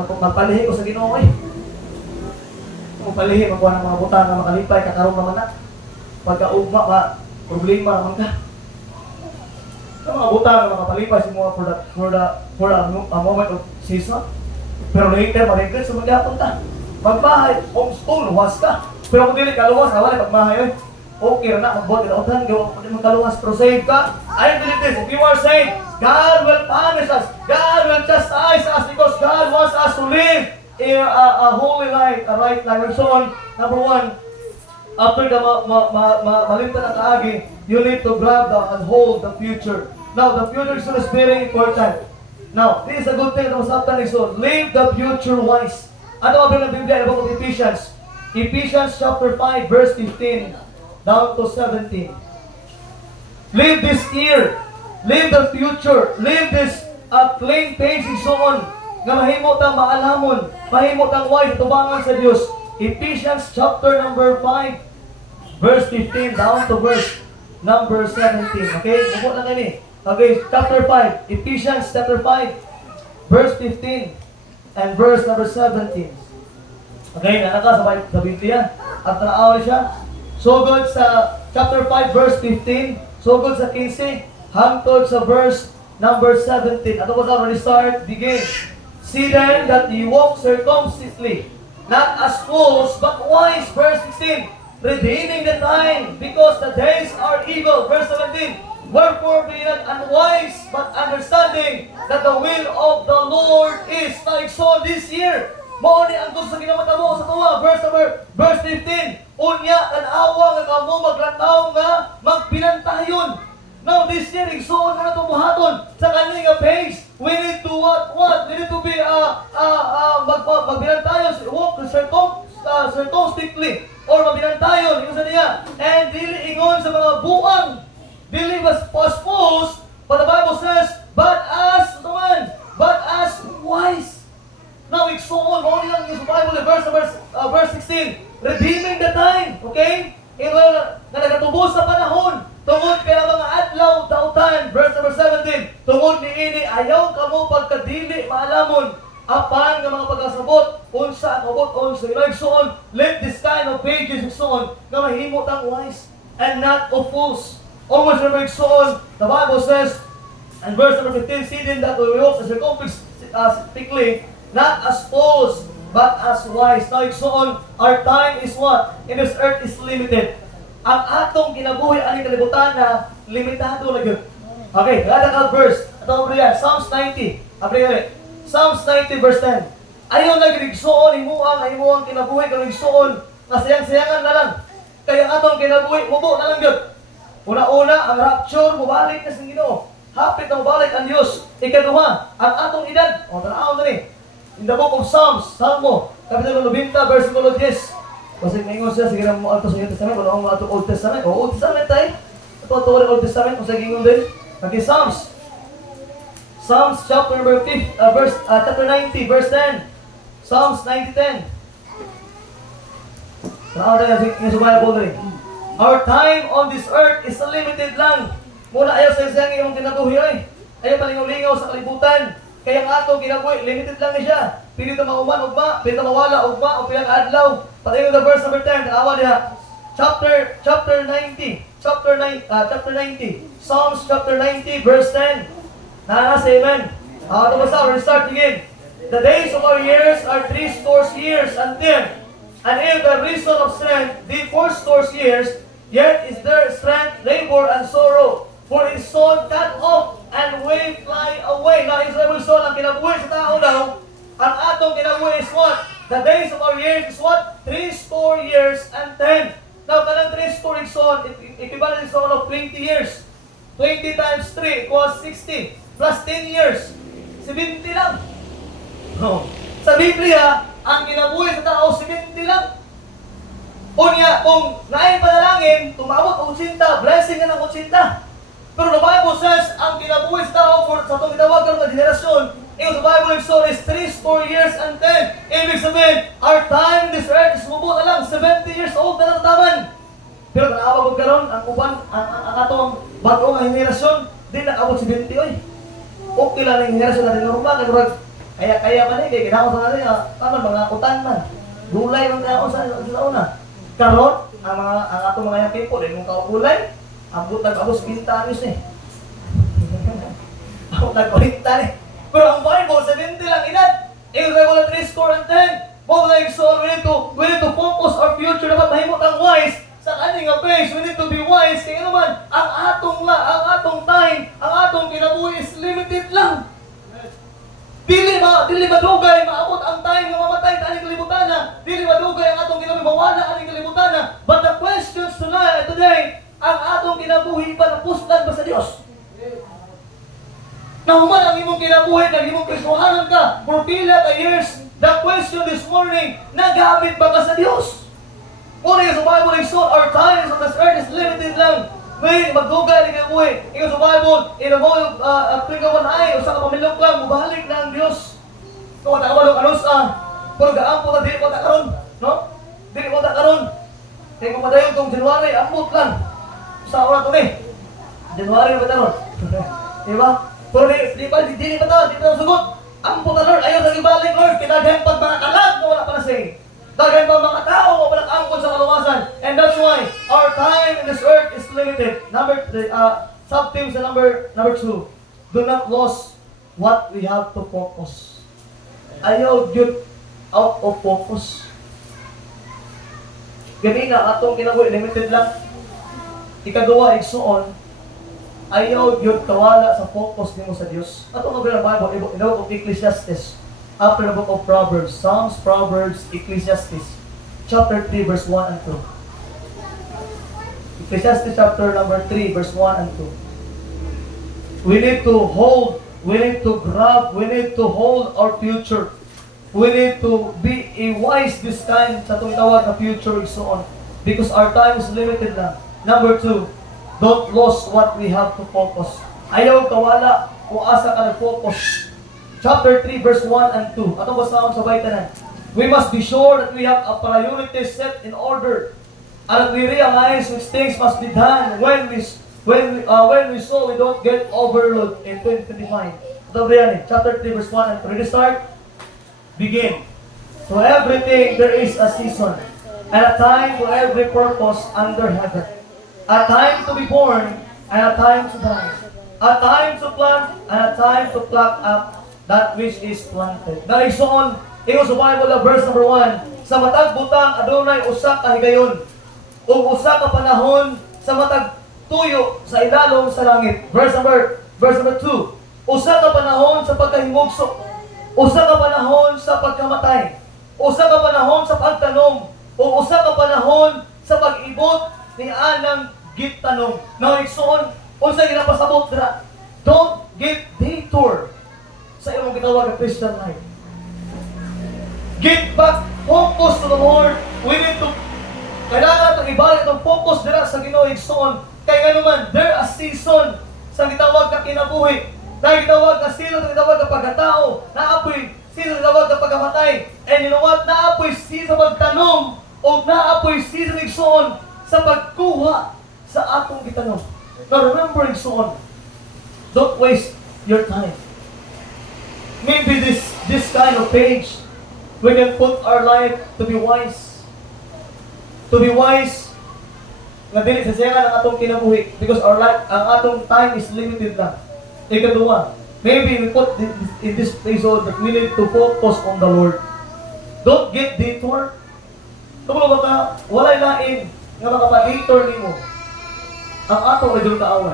magpalihi ko sa Ginoo eh. Magpalihi magkuha ng mga butang na makalipay kakaroon naman na. Pagkaugma problema naman ka. Sa mga butang na makapalipay si mo for a moment of season. Pero later ma-regret sa maghapon ka. Magbahay, homeschool, luwas ka. Pero kung dili ka luwas, wala pagmahay. Okay na, magbot ka na gawa mo din magkaluwas, pero save ka. I believe this, if you are saved, God will punish us. God will chastise us because God wants us to live a holy life, a right life. So on, number one, after ka malimtan ang kaagi, you need to grab and hold the future. Now, the future is very important. Now, this is a good thing na masabtan is so, live the future wise. Ano ang ng Biblia about Ephesians? Ephesians chapter 5, verse 15 down to 17. Live this year. Live the future. Live this clean page and so on. Nga mahimo tang maalamon. Mahimo tang wise tubangan sa Dios. Ephesians chapter number 5, verse 15 down to verse number 17. Okay? Upo na kani. Okay, chapter 5. Ephesians chapter 5, verse 15 and verse number 17. Okay, nanaka sa Biblia. At naawa siya. So good sa chapter 5, verse 15. So good sa 15. Hangtod sa verse number 17. Ato ko sa restart, begin. See then that ye walk circumspectly, not as fools, but wise. Verse 16. Redeeming the time, because the days are evil. Verse 17. Wherefore be not unwise, but understanding that the will of the Lord is like so this year. Mao ni ang gusto sa ginamata mo sa tuwa. Verse 15. Unya tanawa nga kamo maglantaw nga magpinantayon. Now this year igsuon na itong buhaton sa kaning page. We need to what? We need to be magpinantayon, walk circumspectly or magpinantayon imo sa niya. And dili ingon sa mga buang. Dili was fools, but the Bible says, but as wise. Now, igsuon, mo lang yung Bible, verse 16, redeeming the time, okay? Na nagatubos sa panahon, tungod kaya mga adlaw, dautan, verse number 17, tungod ni ini, ayaw ka mo pagkadili, maalamon, apan ng mga pagkasabot, unsa ang abot, unsa, igsuon, let this kind of pages, igsuon, na mahimot ang wise, and not of fools. Almost remember igsuon, the Bible says, and verse number 15, see then that we walk circumspectly, not as fools, but as wise. Now, igsoon, our time is what? In this earth is limited. Ang atong kinabuhi, aning kalibutan na limitado na yun. Okay, kada ka verse. Ito ang yan, Psalms 90. Psalms 90 verse 10. Ayaw na ginigsoon, himuang kinabuhi, ginigsoon, nasayang-sayangan na lang. Kaya atong kinabuhi, mubo na lang yun. Una-una, ang rapture, mubalik na sa Ginoo. Hapit na mubalik ang Diyos. Ikaduha, ang atong edad. O, tanaw na rin. In the book of Psalms, Salmo, Kapitulo 90, versikulo 10. Kasi ngayon siya, sige na mo ato sa New Testament, wala akong ato Old Testament. O, Old Testament tayo. Ito ato rin Old Testament, kung sa gingon din. Okay, Psalms. Psalms chapter number 5, chapter 90, verse 10. Psalms 90:10. Saan tayo yung sumaya po rin? Our time on this earth is limited lang. Muna ayaw sa isang iyong kinabuhi ay. Ayaw palingaw-lingaw sa kalibutan. Kaya nga ito, kinabuhi, limited lang na siya. Pili ito mauman, ugma, pili ito mawala, ugma, o pinag-adlaw. Patayin the verse number 10, tanawa niya. Chapter 90, Psalms chapter 90, verse 10. Nana, say amen. Ito basta, we'll start again. The days of our years are 60 years and 10. And if the reason of strength be 40 years, yet is there strength, labor, and sorrow. For his soul cut off and way fly away. Now, Israel's soul, ang kinabuhi sa tao daw, ang atong kinabuhi is what? The days of our years is what? 60 years and 10. Now, kanang 60 soul, equivalent is all of 20 years. 20 times 3 equals 60. Plus 10 years. 70 lang. No. Sa Biblia, ang kinabuhi sa tao, 70 lang. Unya, kung nain panalangin, tumawag 80, blessing na ng 80. Pero the Bible says, ang kinabuhi sa tao sa itong gitawag karon nga generasyon, yung sa Bible is 3 years and 10. Ibig sabihin, our time in this earth is mubot na lang, 70 years old na lang taman. Pero nakabagod karon ang uban, ang atong bagong henerasyon, di nakabot 70 oy. Okay lang ang henerasyon natin normal, nagurag kaya man kay kinahanglan sa natin, mga utan man. Gulay man kaya sa una. Karon ang atong mga people, mong kaugulay, abot nag-abos 20 anos ni. Abot nag-40 ni. Pero ang Bible, 70 lang edad. In Bible 3 and 10. Both like so, we need to focus our future. Dapat mahimot ang wise sa kaning nga place. We need to be wise. Kaya naman, ang atong time, ang atong kinabuhi is limited lang. Dili madugay, maabot ang time nga mamatay sa aning kalibutan na. Dili madugay ang atong kinabuhi, mawala aning kalibutan na. But the questions tonight, today, ang atong kinabuhi ba napuslan ba sa Dios? Nahuman ang imong kinabuhi, nag-imong krisuhanan ka, for pila ka years, the question this morning, naghamit ba ka sa Diyos? Una yung sa Bible, our time on this earth is limited lang. Ngayon, magdugay ang kinabuhi. Yung sa Bible, inabaw yung plingawan ay, o sa kapamilok lang, mubalik na ang Diyos. Kung matakabalok, pero gaampo na, dili ko karon, no? Dili ko karon. Kaya kung madayon itong January, ambot lang. Sa oras ito January ba taron? Diba? Pero di pa ito sugot. Ang puta Lord, ayaw sa ibalik Lord, kinagayang pag mga kalag na wala pa na say. Dagayang pag mga tao na walang angkol sa kaluwasan. And that's why our time in this earth is limited. Sub-theme sa number 2. Do not lose what we have to focus. Ayaw get out of focus. Ganina, atong kinabuhi, limited lang. Ikaduwa, igsuon, ayaw yun kawala sa focus nimo sa Dios. Ato nga Bible, in the book of Ecclesiastes, after the book of Proverbs, Psalms, Proverbs, Ecclesiastes, chapter 3, verse 1 and 2. Ecclesiastes chapter number 3, verse 1 and 2. We need to hold, we need to grab, we need to hold our future. We need to be a wise this time sa itong tawag na future igsuon. Because our time is limited lang. Number 2, don't lose what we have to focus. Ayaw kawala kung asa ka nag-focus. Chapter 3, verse 1 and 2. Atong basahon sa baitanan. We must be sure that we have a priority set in order. And that we realize which things must be done when we so we don't get overloaded in 2025. Atong yan chapter 3, verse 1 and 2. Ready start? Begin. To everything there is a season, and a time for every purpose under heaven. A time to be born, and a time to die. A time to plant, and a time to pluck up that which is planted. Naigsoon, ingon sa Bible, verse number 1, sa matag butang adunay usa ka higayon, ug usa ka panahon sa matag tuyo sa ilalom sa langit. Verse number 2, usa ka panahon sa pagkahimugso, usa ka panahon sa pagkamatay, usa ka panahon sa pagtanom, ug usa ka panahon sa pag-ibot ni anang gitanong. Now, igsoon, unsa ginapasabot dira? Don't get detour sa imong gitawag na Christian life. Get back, focus to the Lord. We need to, kailangan itong ibalik itong focus dira sa Ginoo igsoon. Kaya nga naman, there a season sa gitawag na kinabuhi. Dahil gitawag na season sa gitawag na pagkatao. Naapoy season sa gitawag na pagkamatay. And you know what? Naapoy season sa pagtanong o naapoy season igsoon sa pagkuha sa atong gitanong. Now remember igsoon, don't waste your time. Maybe this kind of page, we can put our life to be wise. To be wise, nga dili sa siya ang atong kinabuhi because our life, ang atong time is limited lang. Ikaduha, maybe we put in this episode that we need to focus on the Lord. Don't get detour. Kung ba ka, walay lain nga makapag-detour nimo ang atong medyo kaaway.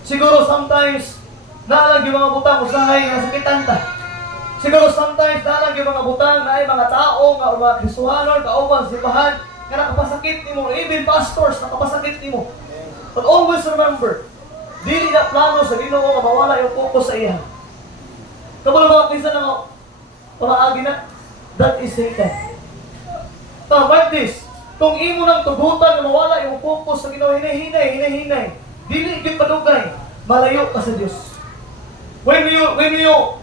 Siguro sometimes, naalang yung mga butang usahay nga sakitan ta. Siguro sometimes, naalang yung mga butang na ay mga tao, nga mga Kristohanon, kauban, simbahan, nga nakapasakit nimo, even pastors, nakapasakit nimo. But always remember, dili na plano sa Ginoo nga mawala yung focus sa iya. Kapag mga Kristo na pamaagi na, that is Satan. Like this, kung imo nang tugutan na mawala yung focus sa Ginoo, hinahinay. dili gyud padugay, malayo ka sa Dios. When you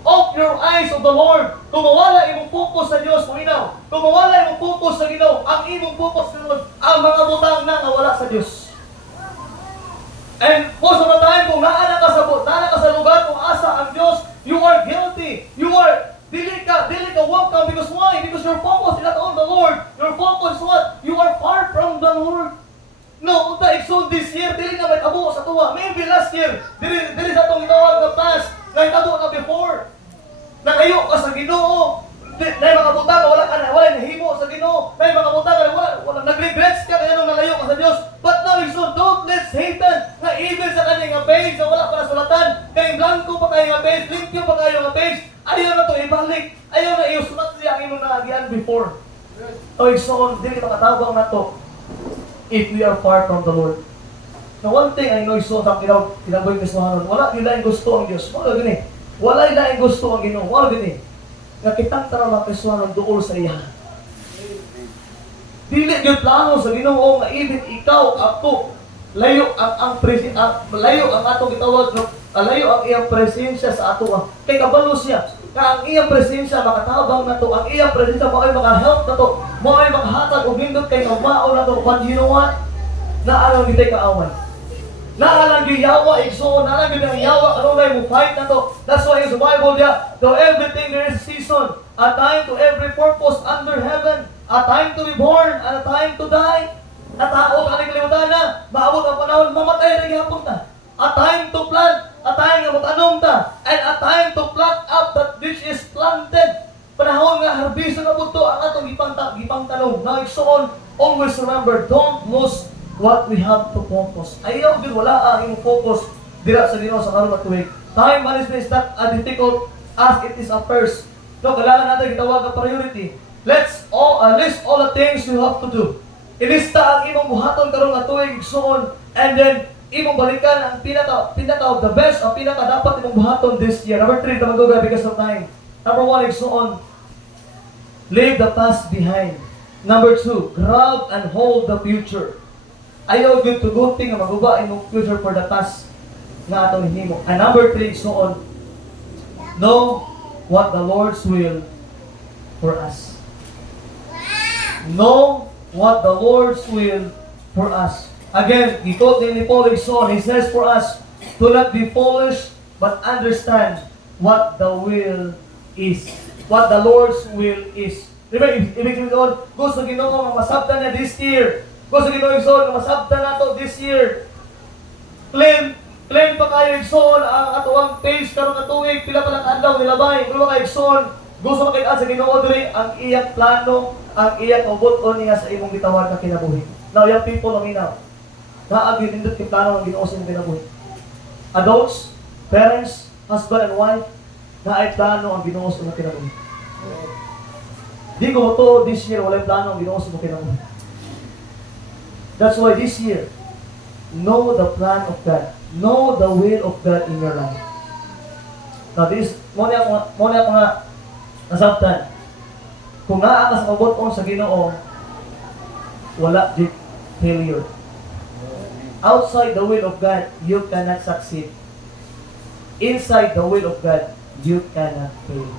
open your eyes of the Lord, kung mawala imong focus sa Dios, kuminaw, kung mawala imong focus sa Ginoo, ang imong focus sa Lord, ang mga butang na nawala sa Dios. And most of the time, kung naana ka sa lugar kung asa ang Dios, you are guilty. Dili ka welcome because why? Because your focus is not on the Lord. Your focus is what? You are far from the Lord. No, unta igsoon this year, dili na may tabo sa tuwa. Maybe last year, dili sa itong itawag na past, na tabo na before. Nakayo ka sa Ginoo. Nay mga butang wala nahimo sa Ginoo. Nay mga butang wala nag-regrets ka kaya nung nalayo ka sa Dios. But now igsoon, don't let Satan na evil sa kanyang page na wala pa nasulatan. Kaya blanco pa kayo nga page, limpyo pa kayo nga page. Ayaw na to ibalik. Ayaw na iusulat siya ang imong naagian before. O igsoon, dili makatabang na to if we are far from the Lord. Now one thing I know is so sa kinaboy mismohanon, wala nila yung gusto ang Diyos. Wala gini. Wala nila yung gusto ang Ginoo. Wala gini. Nga kitang tara mga mismohanon dool sa iya. Dili yung plano sa Ginoo nga even ikaw, ako, layo ang atong gitawag, layo ang iyang presensya sa ato. Kay kabalo siya. Ang iyang presensya makatabang na to, ang iyang presensya mao'y maka-help na to, mao'y makahatag o hindot kay kamao na to. But you know what? Naalang gitay kaawan. Naalang giyawa, igsoon, naalang gitay yawa, ano na yung fight na to. That's why in the Bible niya, to everything there is a season, a time to every purpose under heaven, a time to be born, and a time to die. At tao, kalimutan na, maabot ang panahon, mamatay na gihapon ta. A time to plant, a time nga matanong ta, and a time to pluck up that which is planted. Panahon nga harbiso na po ang atong gipang tanong. Now, igsoon, always remember, don't lose what we have to focus. Ayaw din wala ang imong focus dira sa Ginoo sa karon nga tuig. Time management is not as difficult as it is at first. No, kailangan natin gitawag nga priority. Let's list all the things you have to do. Ilista ang imong buhaton karon nga tuig igsoon, and then imong balikan ang pinaka of the best, ang pinaka dapat imong buhaton this year. Number 3, tamagoga because of time. Number 1, igsoon, leave the past behind. Number 2, grab and hold the future. Ayaw good to good thing nga maguba imong future for the past nga atong hinimo. And number 3, igsoon, know what the Lord's will for us. Know what the Lord's will for us. Again, ito din ni Paul igsoon, he says for us to not be foolish but understand what the will is. What the Lord's will is. Diba, ibig sabihin, gusto Ginoo nga masabtan niya this year. Gusto Ginoo igsoon nga masabtan nato this year. Claim pa kayo igsoon ang atuang page karon nga tuig, pila pa lang adlaw nilabay. Kuno kayo igsoon, gusto makita sa Ginoo diri ang iyang plano, ang iyang ugot-on niya sa imong gitawag nga kinabuhi. Now, young people, laminaw. Naagin nindot yung plano ng Ginoo sa imong kinabuhi. Adults, parents, husband and wife, naay plano ang Ginoo sa imong kinabuhi. Di ko to this year wala plano ang Ginoo sa imong kinabuhi. That's why this year, know the plan of God. Know the will of God in your life. Now this, muna ako nga nasabtan. Kung naa ka sa kabuton sa Ginoo, wala di failure. Outside the will of God, you cannot succeed. Inside the will of God, you cannot fail.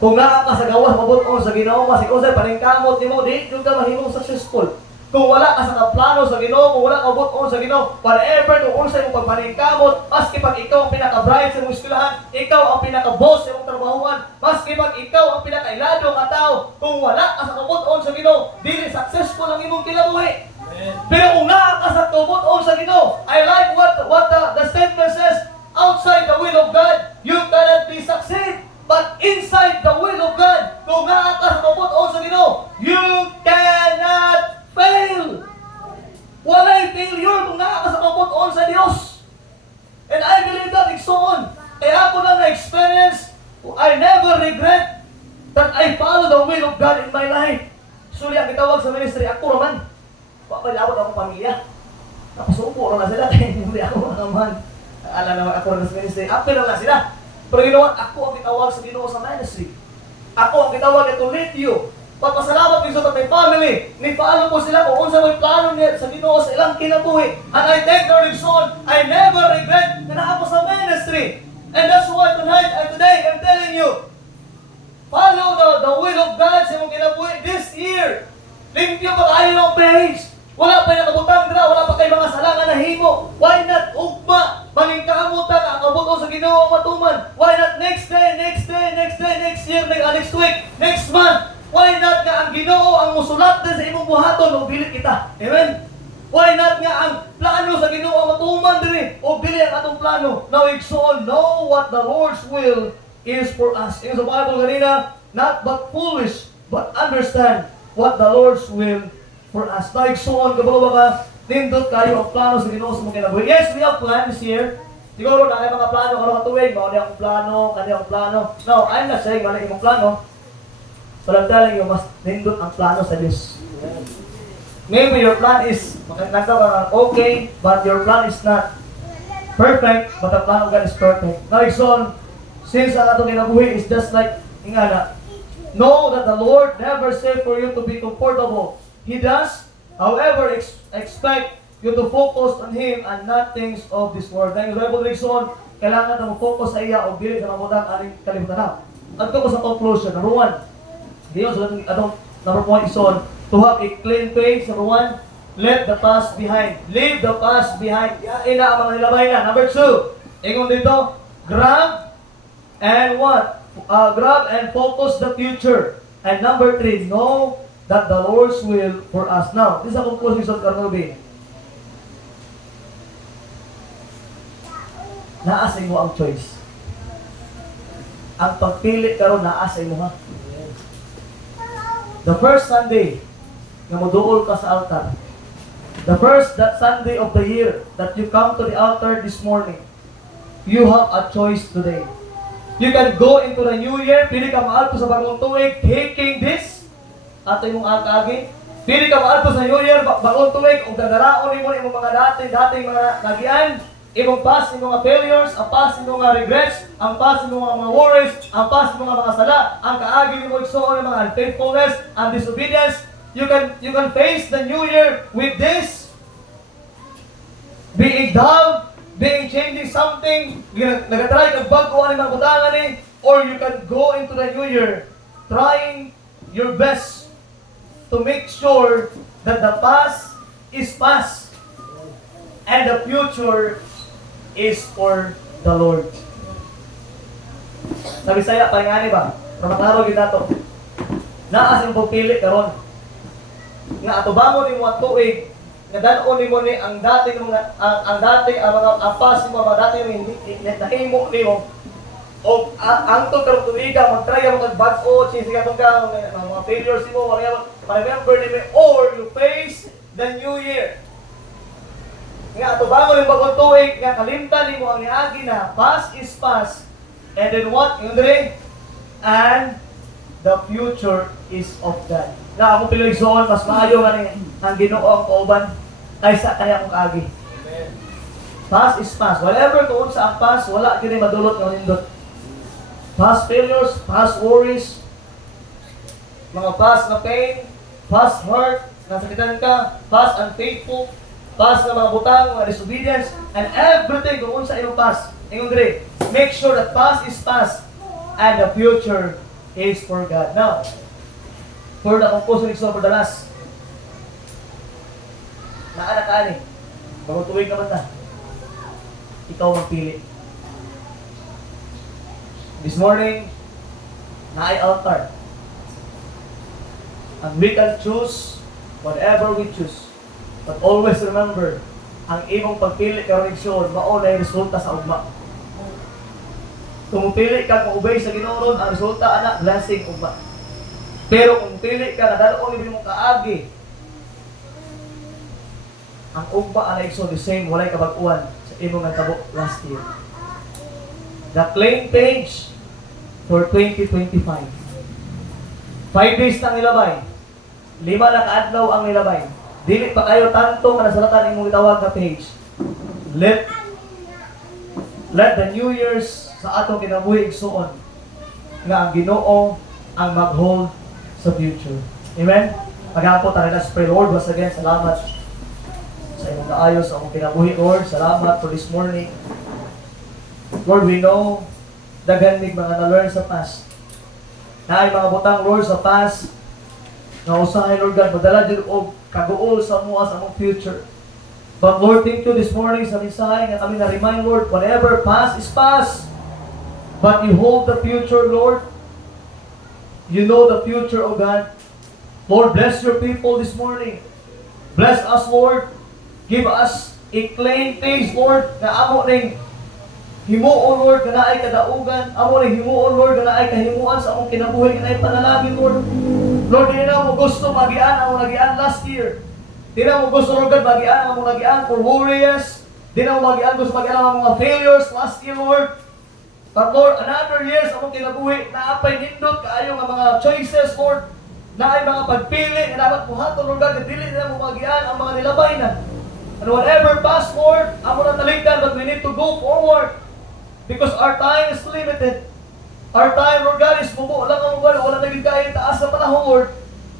Kung naa ka sa gawas mabuton sa Ginoo, masig usay paningkamot nimo, di jud ka mahimong successful. Kung wala ka sa plano sa Ginoo, kung wala ka buton sa Ginoo, whatever kung unsay mong pagpaningkamot, maski pag ikaw ang pinaka-bright sa imong eskwelahan, ikaw ang pinaka-boss sa imong trabahuan, maski pag ikaw ang pinaka-ilado nga tao, kung wala ka sa buton sa Ginoo, dili successful ang imong kinabuhi. Pero kung naa ka sa buton sa Ginoo, I like what the statement says, outside the will of God, you cannot be succeed. But inside the will of God, kung naa ka sa buton sa Ginoo, you cannot fail. Walay failure kung naa ka sa kabuton sa Dios. And I believe that igsoon. Kaya ako lang na-experience, I never regret that I follow the will of God in my life. Sulit ang gitawag sa ministry, ako naman. Papalawat akong pamilya. Napasuko na sila, kaya hindi ako naman. Alam naman ako na sa ministry, apel na sila. Pero you know what? Ako ang gitawag sa Ginoo sa ministry. Ako ang gitawag to lead you Pagpasalamat ko sa may family. Ni paano po sila kung unsa may plano niya sa Ginoo sa ilang kinabuhi. And I thank the Lord son, I never regret na naa ko sa ministry. And that's why tonight and today I'm telling you, follow the will of God sa imong kinabuhi this year. Limpyo ba kayo ng page? Wala pa yung nakabutang dira, wala pa kayo mga salangan na himo. Why not ugma? Malingkamutan ang kabuto sa Ginoo matuman. Why not next day, next year, next week, next month? Why not nga ang Ginoo ang musulat din sa imong buhaton o bili kita? Amen? Why not nga ang plano sa Ginoo matuman din o bili ang atong plano? Now igsoon, know what the Lord's will is for us. In the Bible kanina, not but foolish, but understand what the Lord's will for us. Now igsoon, kabalo ka, nindot kayo ang plano sa Ginoo sa mga kinabuhi. Yes, we have plans this year. Siguro na mga plano karong katuig, mao ni akong plano, kani akong plano. No, I'm not saying wala imong plano. But I'm telling you, mas nindot ang plano sa Diyos. Maybe your plan is, makakanta ka okay, but your plan is not perfect, but the plan of God is perfect. Now, son, since ang atong kinabuhi is just like, ingana, know that the Lord never said for you to be comfortable. He does, however, expect you to focus on Him and not things of this world. Dahil yung Bible son, kailangan na mag-focus sa iya o bilin sa mamutang aling kalimutan na. At ko sa conclusion, number one, Diyon sa atong number point is on to have a clean page. Number one, let the past behind. Leave the past behind. Yain na ang mga nilabay na. Number two, ingon dito, grab and what? Grab and focus the future. And number three, know that the Lord's will for us. Now, this is a conclusion of Karnobi. Naasay mo ang choice. Ang pagpili karon naasay mo ha. The first Sunday na moduol ka sa altar. The first Sunday of the year that you come to the altar this morning. You have a choice today. You can go into the new year, pili ka maalto sa bagong tuig, taking this, ato imong akagi. Pili ka maalto sa new year, bagong tuig, o gagaraon mo imong mga dating mga nagian, imong past, imong mga failures, ang past, imong mga regrets, ang past, imong mga worries, ang past, imong mga sala, ang kaagi mo igsoon ng mga unfaithfulness, and disobedience. You can face the new year with this, being down, being changing something, nagatry kang bago ang mga butangan eh, or you can go into the new year trying your best to make sure that the past is past and the future is for the Lord. Sa Bisaya, palingani ba? Maklaro gid nato. Naa sa pagpili karon. Nga ato ba mo ni mo tuig, nga dan-on nimo ni ang dati mga ang dati ang mga apas mo mga dati ni nahimo nimo. O ang to karong tuiga mag-try mo kag bag-o, sige atong ka mga failures mo, wala remember nimo or you face the new year. Nga ato ba mo yung bagong tuig, nga kalimtan nimo ang niagi na past is past, and then what? Yung dire, and the future is of God. Na ako piligsoon, mas maayo nga ni ang Ginoo ang kauban kaysa kaya akong kaagi. Amen. Past is past. Whatever tuon sa ang past, wala kini madulot ng nindot. Past failures, past worries, mga past na pain, past hurt, nasakitan ka, past unfaithful, past na mga butang, mga disobedience, and everything kung unsa imong past. Ingon dire, make sure that past is past and the future is for God. Now, for the conclusion for the last, naanak ka ni, bagong tuwig naman na, ikaw magpili. This morning, naay altar. And we can choose whatever we choose. But always remember, ang imong pagpili karon igsoon mao na resulta sa ugma. Kung pili ka kung obey sa Ginoo, ang resulta ana blessing ugma. Pero kung pili ka na dalon ni imong kaagi, ang ugma ana igsoon the same, walay kabag-uwan sa imong nagtabo last year. The clean page for 2025. 5 days nang nilabay. 5 na kaadlaw ang nilabay. Dili pa kayo tanto nga nasalatan imong itawag na page. Let the New Year's sa atong kinabuhi igsuon nga ang Ginoo ang mag-hold sa future. Amen? Paghapo tayo, let's pray. Lord, once again, salamat sa iyong naayos sa akong kinabuhi, Lord. Salamat for this morning. Lord, we know daghan mig mga na-learn sa past. Na ay mga butang, Lord, sa past na usahay, Lord God, madala din og kaguol sa mga sa among future. But Lord, thank you this morning sa mensahe nga kami na-remind, Lord, whatever past is past. But you hold the future, Lord. You know the future, O God. Lord, bless your people this morning. Bless us, Lord. Give us a clean things, Lord, na amo ning himuon, Lord, na naay kadaugan. Amo ning himuon, Lord, na naay kahimuan sa among kinabuhi, na naay panalangin, Lord. Lord, di na mo gusto magian ang nagian last year. Di na mo gusto, Lord God, magian ang nagian for warriors. Di na mo gusto magian ang mga failures last year, Lord. But Lord, another years among kinabuhi, naapay nindot kaayo nga mga choices, Lord. Na ay mga pagpili na dapat buhaton, Lord God, dili na mo magian ang mga nilabay na. And whatever past, Lord, amo na taligdan, but we need to go forward. Because our time is limited. Our time, Lord God, is mubo lang ang mga wala naging kaya taas na panahon, Lord,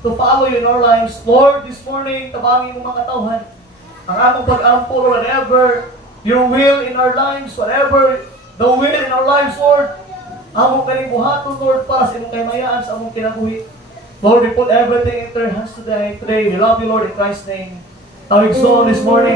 to follow you in our lives. Lord, this morning, tabangin mo mga tauhan. Ang among pag-ampo, Lord, whatever your will in our lives, whatever the will in our lives, Lord, among kaning buhaton, Lord, para sa imong kaymayaan sa among kinabuhi. Lord, we put everything in your hands today. We love you, Lord, in Christ's name. Our exalt this morning.